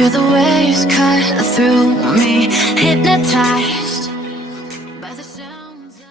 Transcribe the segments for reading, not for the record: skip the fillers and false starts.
feel the waves cut through me, hypnotized by the sounds of...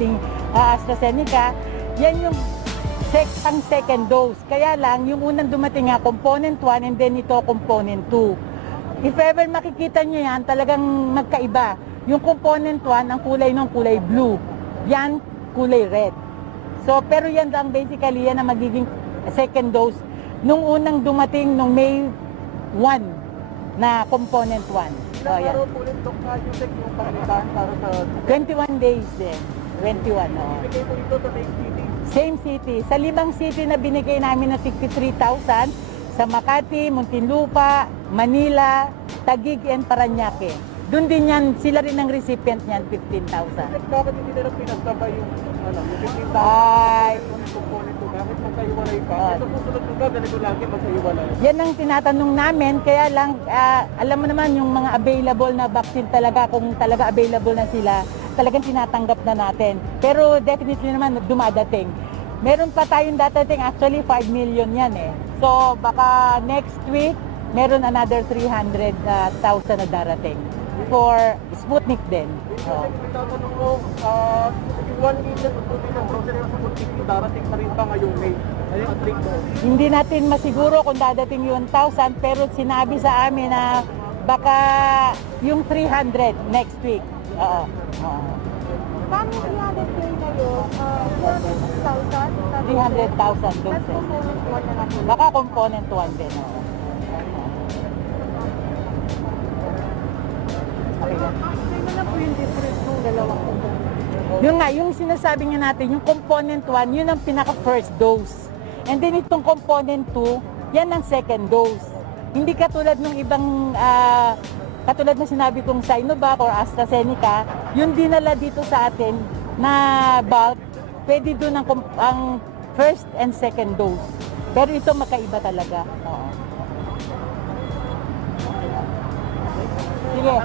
ating AstraZeneca, yan yung ang second dose. Kaya lang, yung unang dumating nga, component 1 and then ito, component 2. If ever makikita nyo yan, talagang magkaiba. Yung component 1, ang kulay ng kulay blue. Yan, kulay red. So, pero yan lang basically, yan ang magiging second dose nung unang dumating nung May 1 na component 1. So, yan. Yung pangalitaan para sa 21 days din. 21, oo. ibigay po ito sa same city. Same city. Sa 5 city na binigay namin na 63,000, sa Makati, Muntinlupa, Manila, Taguig, and Parañaque. Doon din yan, sila rin ang recipient niyan, 15,000. Bakit hindi nila pinagtabay yung 15,000? Ay, Yung component ko, bakit magkahiwalay pa? Ito po sunod ko ganito lagi magkahiwalay. yan ang tinatanong namin, kaya lang, alam mo naman yung mga available na vaccine talaga, kung talaga available na sila, talagang tinatanggap na natin. Pero definitely naman, dumadating. Meron pa tayong dadating, actually 5 million yan eh. So baka next week, meron another 300,000 na darating. for Sputnik din. Oo. Tatanong ko, yung 1 million o 2 million grocery sa Sputnik, darating pa rin ba ngayong May? Ayun ang trick mo. Hindi natin masiguro kung dadating yung 1,000, pero sinabi sa amin na baka yung 300 next week. Oo. Oo. Paano 300K na yun? 400,000? 300,000 doon That's sir. component 1 na lang. Baka component 1 din. Oo. Okay lang. Ano na po yung difference ng dalawang component? Yung nga, yung sinasabi nga natin, yung component 1, yun ang pinaka first dose. And then itong component 2, yan ang second dose. Hindi katulad ng ibang, katulad na sinabi kong Sinovac or AstraZeneca, yung dinala dito sa atin na bulk, pwede doon ang first and second dose. Pero ito magkaiba talaga. Oo. Sige.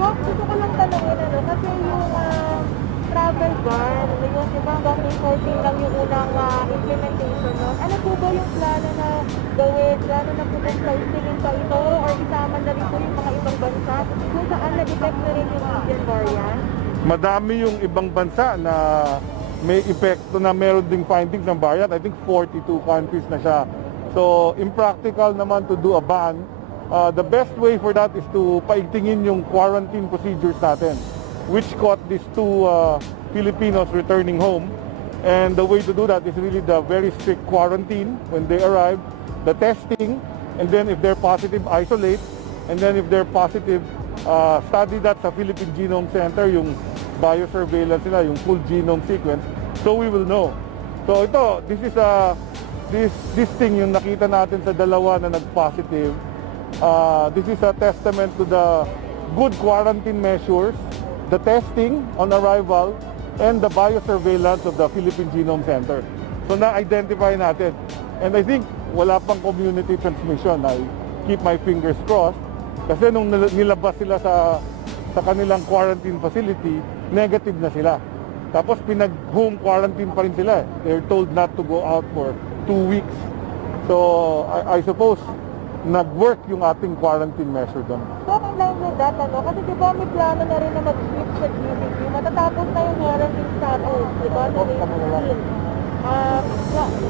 Doc, gusto ko lang tanongin, kasi yung travel ban, yun, di ba hanggang May 14 lang yung unang implementation nun. Ano po ba yung plano na gawin? Plano na po bang pausinin pa ito or isama na rin po yung mga ibang bansa kung saan na-detect na rin yung Indian variant? Madami yung ibang bansa na may epekto na meron ding findings ng variant. I think 42 countries na siya. So, impractical naman to do a ban. The best way for that is to paigtingin yung quarantine procedures natin, which caught these two Filipinos returning home. And the way to do that is really the very strict quarantine when they arrive, the testing, and then if they're positive, isolate, and then if they're positive, study that sa Philippine Genome Center, yung biosurveillance nila, yung full genome sequence, so we will know. So ito, this thing yung nakita natin sa dalawa na nag-positive, this is a testament to the good quarantine measures, the testing on arrival, and the biosurveillance of the Philippine Genome Center. So na-identify natin. And I think wala pang community transmission. I keep my fingers crossed. Kasi nung nilabas sila sa kanilang quarantine facility, negative na sila. Tapos pinag-home quarantine pa rin sila. They're told not to go out for 2 weeks. So I suppose nag-work yung ating quarantine measure doon. So, in line with that, kasi di ba may plano na rin na mag-switch sa GDP, matatapos na yung quarantine status, di ba, sa May 15.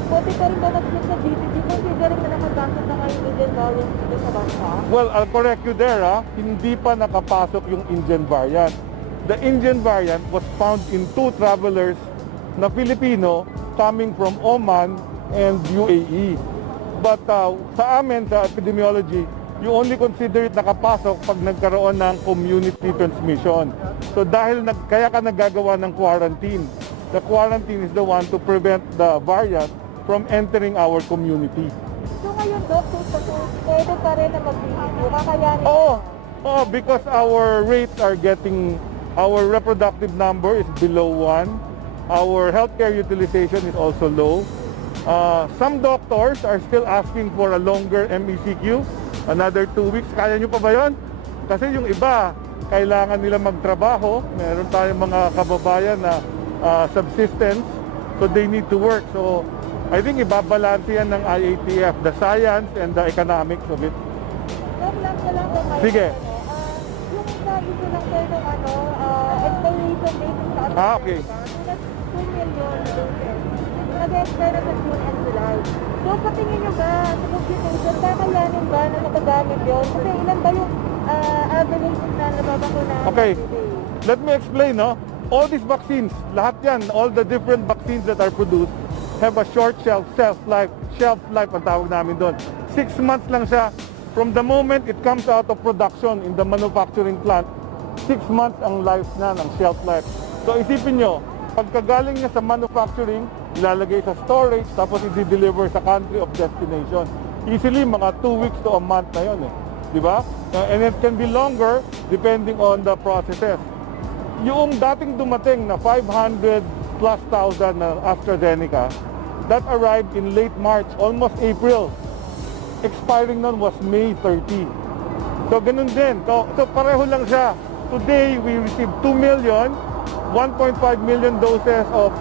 Pwede ka rin ba mag-switch sa GDP, considering na nakapasok na ngayon Indian variant dito sa bansa? Well, I'll correct you there, hindi pa nakapasok yung Indian variant. The Indian variant was found in 2 travelers na Filipino coming from Oman and UAE. But sa amin, sa epidemiology, you only consider it nakapasok pag nagkaroon ng community transmission. So dahil kaya ka nagagawa ng quarantine, the quarantine is the one to prevent the variant from entering our community. So ngayon, Doc, pwede pa rin na mag-video, kakayanin Oh, because our rates are our reproductive number is below 1. Our healthcare utilization is also low. Some doctors are still asking for a longer MECQ, another 2 weeks. Kaya nyo pa ba yun? Kasi yung iba, kailangan nila magtrabaho. Meron tayong mga kababayan na subsistence, so they need to work. So I think ibabalanse yan ng IATF, the science and the economics of it. Sige. Yung isa ito lang kayo ng expiration date sa Okay. That's 2 million doses. Nag-expire na sa June and July. So, sa tingin nyo ba, sa computation, kakayanin ba na makagamit yun? Kasi ilan ba yung average na nababakuna? Okay. Let me explain, no? All these vaccines, lahat yan, all the different vaccines that are produced have a short shelf life ang tawag namin doon. 6 months lang siya. From the moment it comes out of production in the manufacturing plant, 6 months ang life na ng shelf life. So isipin nyo, pagkagaling niya sa manufacturing, ilalagay sa storage, tapos i-deliver sa country of destination. Easily, mga 2 weeks to a month na yun Di ba? And it can be longer depending on the processes. Yung dating dumating na 500 plus thousand na AstraZeneca, that arrived in late March, almost April. expiring nun was May 30. So ganun din. So pareho lang siya. Today, we received 2 million, 1.5 million doses of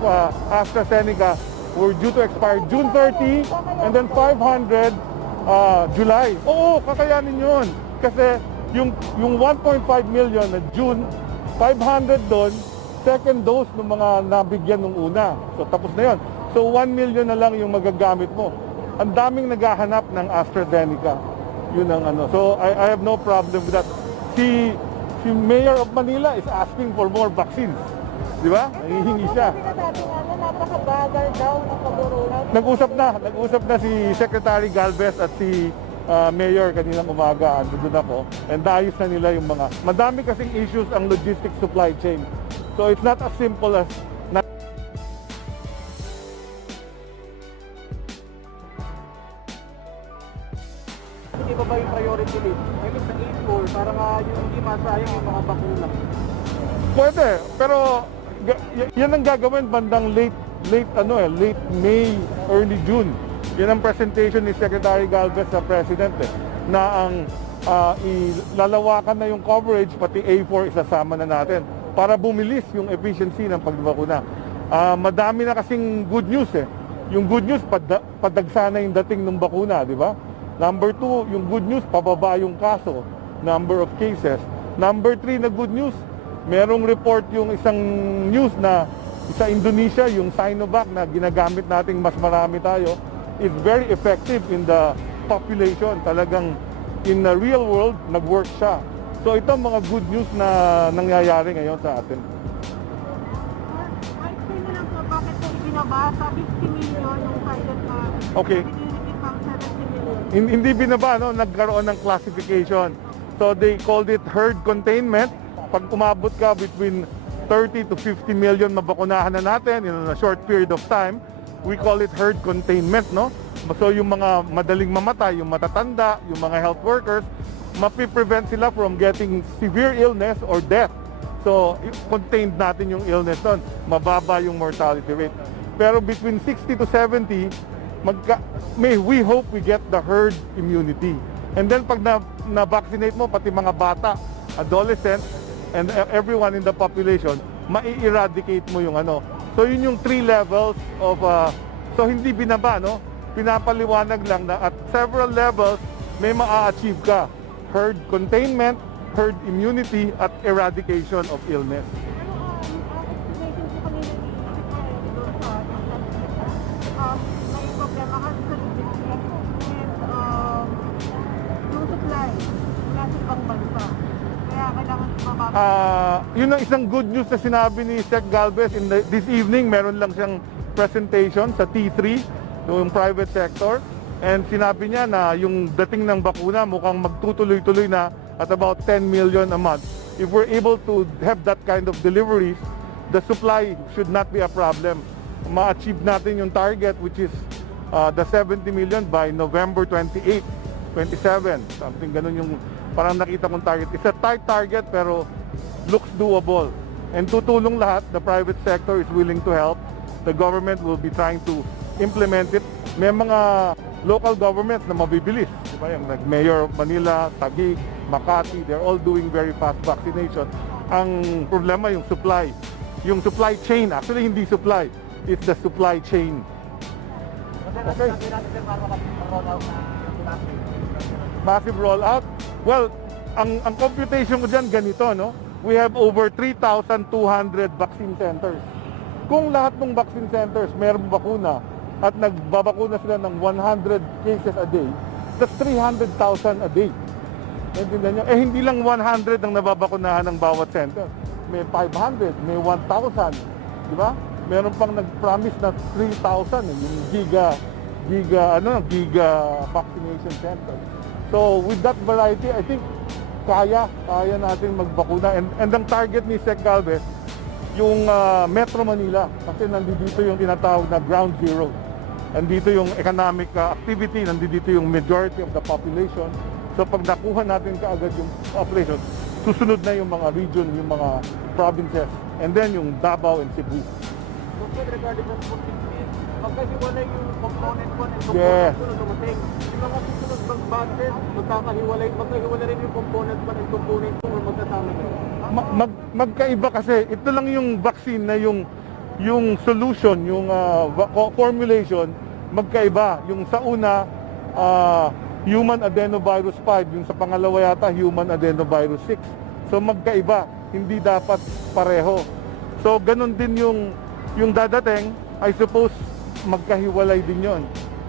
AstraZeneca were due to expire June 30, and then 500 July. Oo, kakayanin yun. Kasi yung 1.5 million na June, 500 doon, second dose ng mga nabigyan nung una. So tapos na yun. So 1 million na lang yung magagamit mo. Ang daming naghahanap ng AstraZeneca. Yun ang ano. So I have no problem with that. Si Mayor of Manila is asking for more vaccines. Di ba? Nangihingi siya. Sinasabi nga na napakabagal daw ng kaburuhan. Nag-usap na si Secretary Galvez at si Mayor kaninang umaga. Doon ako. And naayos na nila yung mga... Madami kasing issues ang logistics supply chain. So it's not as simple as... Hindi ba yung priority list? I mean, sa 8-4, para nga yung hindi masayang yung mga bakuna. Pwede, pero yan ang gagawin bandang late May, early June. Yan ang presentation ni Secretary Galvez sa President na ang ilalawakan na yung coverage, pati A4 isasama na natin para bumilis yung efficiency ng pagbakuna. Madami na kasing good news Yung good news, padagsa na yung dating ng bakuna, di ba? Number 2, yung good news, pababa yung kaso, number of cases. Number 3 na good news, merong report yung isang news na sa Indonesia, yung Sinovac na ginagamit nating mas marami tayo, is very effective in the population. Talagang in the real world, nag-work siya. So ito mga good news na nangyayari ngayon sa atin. Explain mo lang po bakit po ibinaba sa 50 million yung target na Okay. pinili pang 70 million. Hindi binaba, no? Nagkaroon ng classification. So they called it herd containment. Pag umabot ka between 30 to 50 million mabakunahan na natin in a short period of time, we call it herd containment, no? So yung mga madaling mamatay, yung matatanda, yung mga health workers, mapiprevent sila from getting severe illness or death. So contained natin yung illness doon, mababa yung mortality rate. Pero between 60 to 70, we hope we get the herd immunity. And then pag na-vaccinate mo, pati mga bata, adolescents, and everyone in the population, mai-eradicate mo yung ano. So yun yung 3 levels of, so hindi binaba, no? Pinapaliwanag lang na at several levels, may ma-achieve ka. Herd containment, herd immunity, at eradication of illness. Pero ang explanation ko kanina ni Secretary doon sa may problema kasi sa logistics and yung supply mula sa ibang bansa. Kaya kailangan mababa. Yun ang isang good news na sinabi ni Sec Galvez this evening. Meron lang siyang presentation sa T3, yung private sector. And sinabi niya na yung dating ng bakuna mukhang magtutuloy-tuloy na at about 10 million a month. If we're able to have that kind of deliveries, the supply should not be a problem. Ma-achieve natin yung target, which is the 70 million by November 28, 27. Something ganun yung parang nakita kong target. It's a tight target pero looks doable. And tutulong lahat. The private sector is willing to help. The government will be trying to implement it. May mga local governments na mabibilis. Diba? Yung Mayor of Manila, Taguig, Makati, they're all doing very fast vaccination. Ang problema yung supply. Yung supply chain, actually hindi supply, it's the supply chain. Okay. Massive rollout. Well, ang computation ko dyan ganito, no? We have over 3,200 vaccine centers. Kung lahat ng vaccine centers mayroong bakuna at nagbabakuna sila ng 100 cases a day, that's 300,000 a day. Naintindihan nyo? Hindi lang 100 ang nababakunahan ng bawat center. May 500, may 1,000. Di ba? Meron pang nag-promise na 3,000, yung giga vaccination center. So with that variety, I think kaya natin magbakuna. And ang target ni Sec Galvez, yung Metro Manila, kasi nandito yung tinatawag na ground zero. Nandito yung economic activity, nandito yung majority of the population. So pag nakuha natin kaagad yung population, susunod na yung mga region, yung mga provinces, and then yung Davao and Cebu. Doctor, regarding sa Sputnik V, magkahiwalay yung component 1 and Yes. component 2 na dumating. Yung mga susunod bang batches, magkahiwalay rin yung component 1 and component 2 na magkasama rin. Magkaiba kasi ito lang yung vaccine na yung solution, yung formulation magkaiba. Yung sa una human adenovirus 5, yung sa pangalawa yata human adenovirus 6. So magkaiba, hindi dapat pareho. So ganun din yung dadating, I suppose magkahiwalay din yon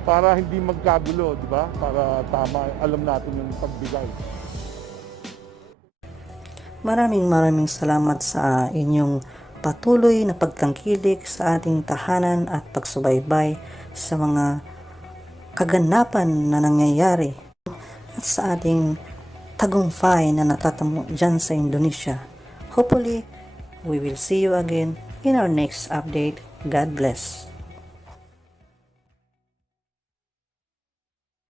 para hindi magkagulo, di ba? Para tama, alam natin yung pagbigay. Maraming salamat sa inyong patuloy na pagtangkilik sa ating tahanan at pagsubaybay sa mga kaganapan na nangyayari at sa ating tagumpay na natatamo dyan sa Indonesia. Hopefully, we will see you again in our next update. God bless.